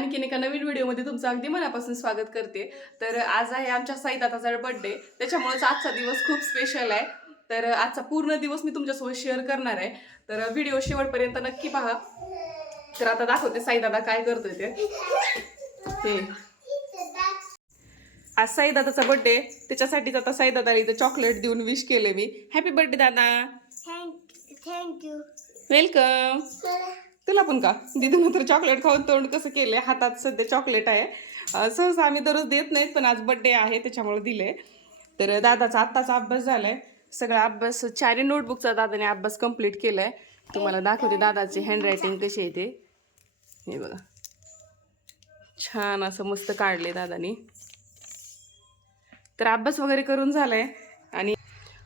आणखीन एका नवीन व्हिडिओमध्ये तुमचं अगदी मनापासून स्वागत करते. तर आज आहे आमच्या साईदादाचा बर्थडे, त्याच्यामुळेच आजचा दिवस खूप स्पेशल आहे. तर आजचा पूर्ण दिवस मी तुमच्यासोबत शेअर करणार आहे. तर व्हिडिओ शेवटपर्यंत नक्की पहा. तर आता दाखवते साईदादा काय करतोय ते. आज साईदादाचा बर्थडे, त्याच्यासाठीच आता साईदादाला इथं चॉकलेट देऊन विश केले मी. हॅपी बर्थडे दादा. थँक्यू. वेलकम. तुला पण का दिदून तर चॉकलेट खाऊन तोंड कसं केले. हातात सध्या चॉकलेट आहे. सहसा आम्ही दररोज देत नाहीत, पण आज बड्डे आहे त्याच्यामुळे दिले. तर दादाचा आत्ताचा अभ्यास झालाय. सगळा अभ्यास 4 नोटबुकचा दादाने अभ्यास कंप्लीट केलाय. तुम्हाला दाखवते दादाची हँडरायटिंग कशी आहे ते. हे बघा, छान असं मस्त काढले दादानी. तर अभ्यास वगैरे करून झालाय. आणि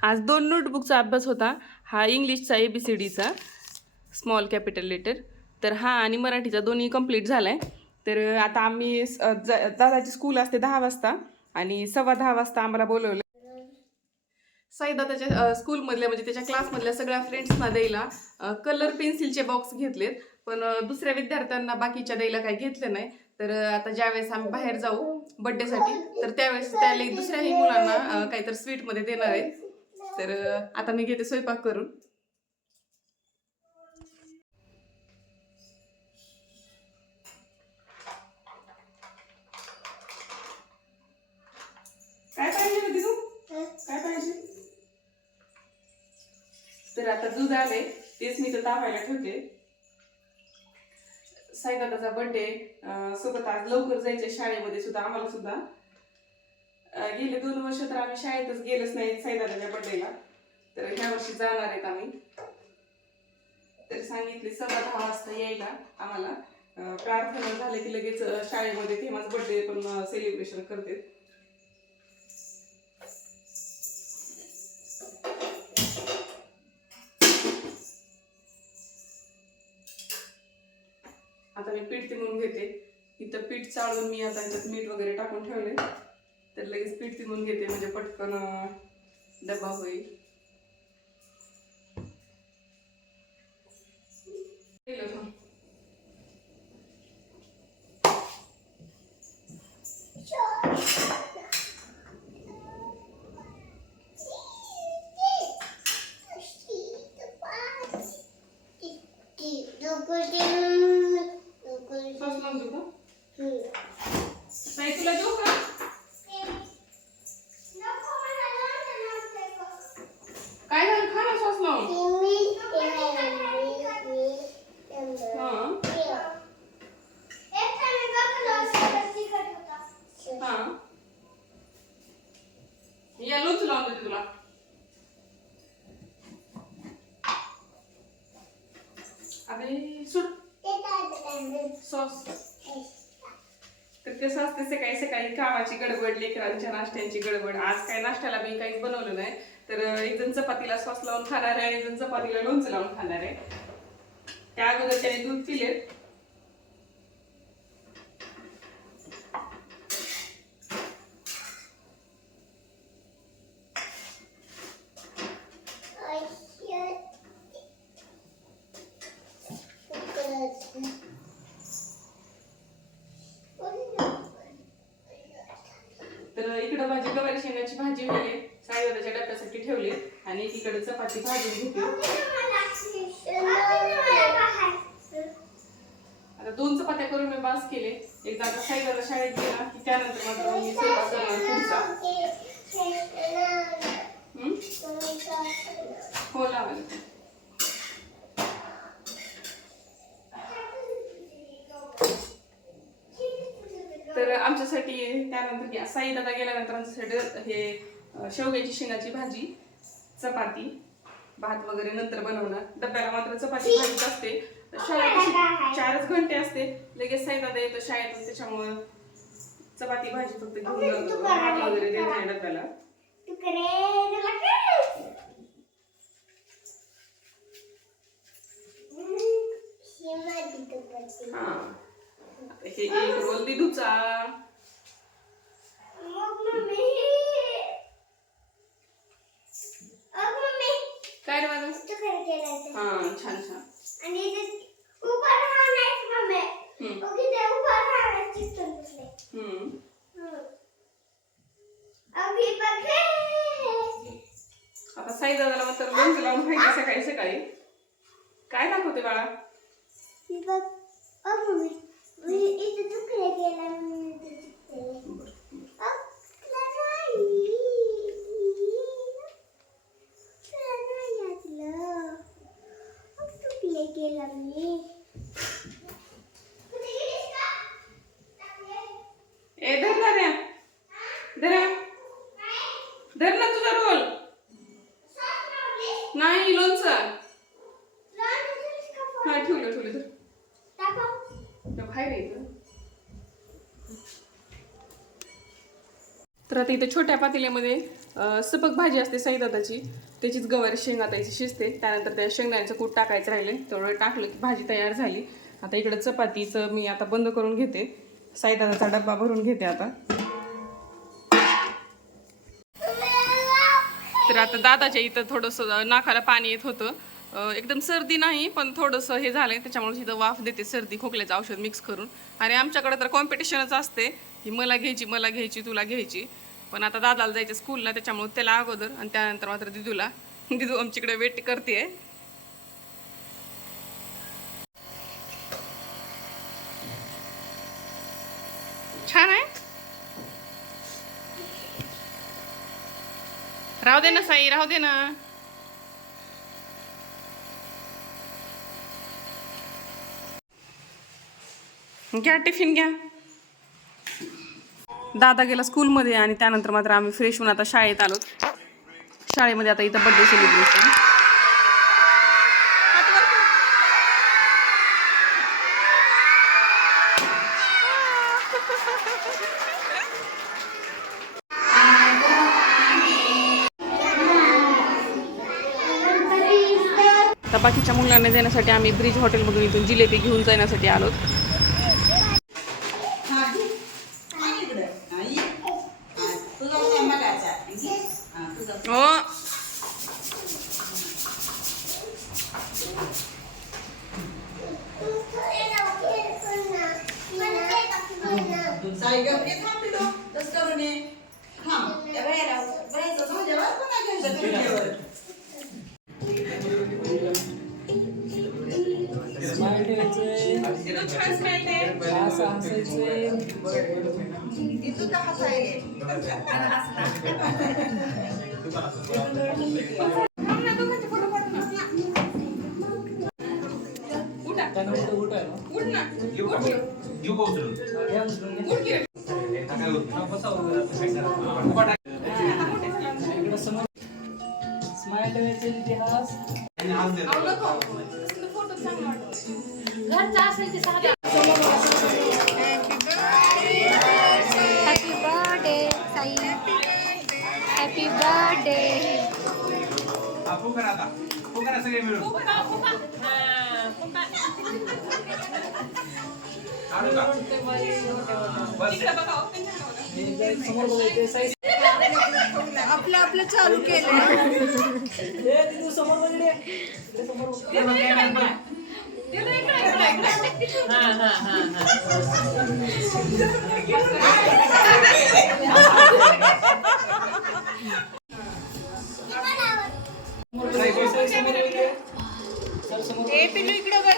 आज 2 नोटबुकचा अभ्यास होता. हा इंग्लिशचा ABCDचा स्मॉल कॅपिटल लेटर, तर हा आणि मराठीचा दोन्ही कंप्लीट झालाय. तर आता आम्ही दादाची स्कूल असते 10 वाजता आणि 10:15 वाजता आम्हाला बोलवलं साईदादाच्या स्कूलमधल्या म्हणजे त्याच्या क्लासमधल्या सगळ्या फ्रेंड्सना द्यायला कलर पेन्सिलचे बॉक्स घेतलेत. पण दुसऱ्या विद्यार्थ्यांना बाकीच्या द्यायला काही घेतलं नाही. तर आता ज्यावेळेस आम्ही बाहेर जाऊ बड्डेसाठी, तर त्यावेळेस त्याला दुसऱ्याही मुलांना काहीतरी स्वीटमध्ये देणार आहे. तर आता मी घेते स्वयंपाक करून. काय पाहिजे दिदू? काय पाहिजे? तर आता दूध आले, तेच मी तर तापायला ठेवते. साईदादाचा बर्थडे सोबत आज लवकर जायचं शाळेमध्ये सुद्धा. आम्हाला सुद्धा गेले 2 वर्ष तर आम्ही शाळेतच गेलोच नाही साईदादाच्या बर्थडेला. तर ह्या वर्षी जाणार आहेत आम्ही. तर सांगितले 10:15 वाजता यायला आम्हाला. प्रार्थना झाले की लगेच शाळेमध्ये तेव्हाच बर्थडे पण सेलिब्रेशन करते. आता मी पीठ तिमून घेते. इथं पीठ चाळून मी आता याच्यात मीठ वगैरे टाकून ठेवले. तर लगेच पीठ तिमून घेते म्हणजे पटकन डबा होईल. तुला देऊ का? काय झालं? खा ना सॉस लावून. या लोच लावून देते तुला. अरे सुट सॉस. तर कसं असतं सकाळी सकाळी कामाची गडबड, लेकरांच्या नाश्त्यांची गडबड. आज काय नाश्त्याला मी काहीच बनवलं नाही. तर एक जण चपातीला सॉस लावून खाणार आहे आणि एक जण चपातीला लोणचं लावून खाणार आहे. त्या अगोदर त्याने दूध पिले. तर इकडं माझी गवारी शेंगाची भाजी होईल, साईदादाच्या डब्यासाठी ठेवली आणि एकीकडे चपाती भाजून घेते. आता 2 चपात्या करून मी बास केले. एकदा आता साईदादा शाळेत गेला की त्यानंतर मात्र मी स्वयंपाक करणार पुढचा. हो लावायला. तर आमच्यासाठी त्यानंतर साईदादा गेल्यानंतर आमच्यासाठी हे शेवग्याची शेंगाची भाजी, चपाती, भात वगैरे नंतर बनवणार. डब्याला मात्र चपाती भाजीच असते. शाळेत 4च घंटे असते. लगेच साईदादा येतो शाळेतून, त्याच्यामुळं चपाती भाजी फक्त घेऊन जातो. भात वगैरे देत नाही डब्याला. हा, हे एक रोल दिदूचा. काय रे माझं? हा छान छान. साई दादाला मात्र लोणचं लावून खायचं सकाळी सकाळी. काय दाखवते बाळा? ए धर ना धर ना तुझा रोल. नाही लोणचं हा ठेवलं धर. बाहेर येतं. तर आता इथे छोट्या पातेल्यामध्ये सपक भाजी असते साईदादाची, त्याचीच गवारी शेंगातायची शिजते. त्यानंतर त्या शेंगदाण्याचं कूट टाकायचं राहिले, तेवढं टाकलं की भाजी तयार झाली. आता इकडं चपातीचं मी आता बंद करून घेते. साईदादाचा डब्बा भरून घेते आता. तर आता दादाच्या इथं थोडंसं नाकाला पाणी येत होतं. एकदम सर्दी नाही पण थोडंसं हे झालंय, त्याच्यामुळे इथं वाफ देते सर्दी खोकल्याचं औषध मिक्स करून. आणि आमच्याकडे तर कॉम्पिटिशनच असते की मला घ्यायची तुला घ्यायची. पण आता दादाला जायचं स्कूलला, त्याच्यामुळे त्याला अगोदर आणि त्यानंतर मात्र दिदूला. दिदू आमच्याकडे वेट करते. छान आहे. राहू दे ना साई, राहू दे ना. घ्या टिफिन घ्या. दादा गेला स्कूलमध्ये आणि त्यानंतर मात्र आम्ही फ्रेश होऊन आता शाळेत आलो. शाळेमध्ये आता इथं बर्थडे सेलिब्रेशन. आता बाकीच्या मुलांना देण्यासाठी आम्ही ब्रिज हॉटेलमधून इथून जिलेबी घेऊन जाण्यासाठी आलो. हो हॅपी बर्थडे. आपलं आपलं चालू केलं. पिलू इकडं बघ.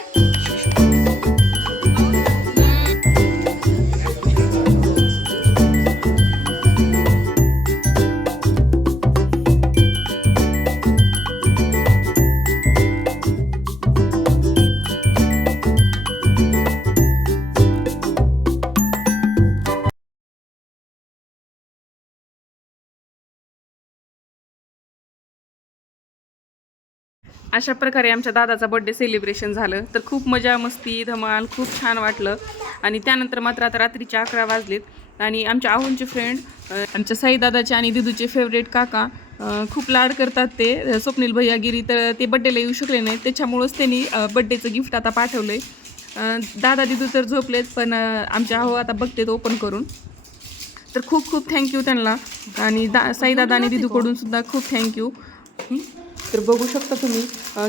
अशा प्रकारे आमच्या दादाचा बर्थडे सेलिब्रेशन झालं. तर खूप मजा मस्ती धमाल खूप छान वाटलं. आणि त्यानंतर मात्र आता रात्रीचे 11 वाजलेत आणि आमच्या आहोंचे फ्रेंड आमच्या साई दादाचे आणि दिदूचे फेवरेट काका खूप लाड करतात. ते स्वप्नील भैयागिरी तर ते बड्डेला येऊ शकले नाहीत, त्याच्यामुळंच त्यांनी बड्डेचं गिफ्ट आता पाठवलं आहे. दादा दिदू तर झोपलेत पण आमच्या आहो आता बघतेत ओपन करून. तर खूप खूप थँक्यू त्यांना. आणि साई दादा आणि दिदूकडून सुद्धा खूप थँक्यू. तर बघू शकता तुम्ही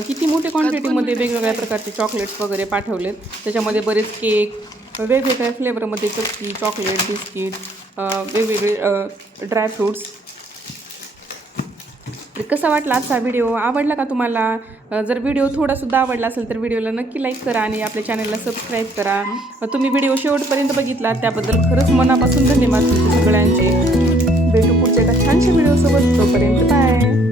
किती मोठ्या क्वांटिटीमध्ये वेगवेगळ्या प्रकारचे चॉकलेट्स वगैरे पाठवलेत. त्याच्यामध्ये बरेच केक वेगवेगळ्या फ्लेवरमध्ये चक्की चॉकलेट बिस्किट वेगवेगळे ड्रायफ्रूट्स. तर कसा वाटला आजचा व्हिडिओ, आवडला का तुम्हाला? जर व्हिडिओ थोडासुद्धा आवडला असेल तर व्हिडिओला नक्की लाईक करा आणि आपल्या चॅनलला सबस्क्राईब करा. तुम्ही व्हिडिओ शेवटपर्यंत बघितला त्याबद्दल खरंच मनापासून धन्यवाद तुमचे सगळ्यांचे. भेटू पुढच्या एका छानशा व्हिडिओसोबत. तोपर्यंत बाय.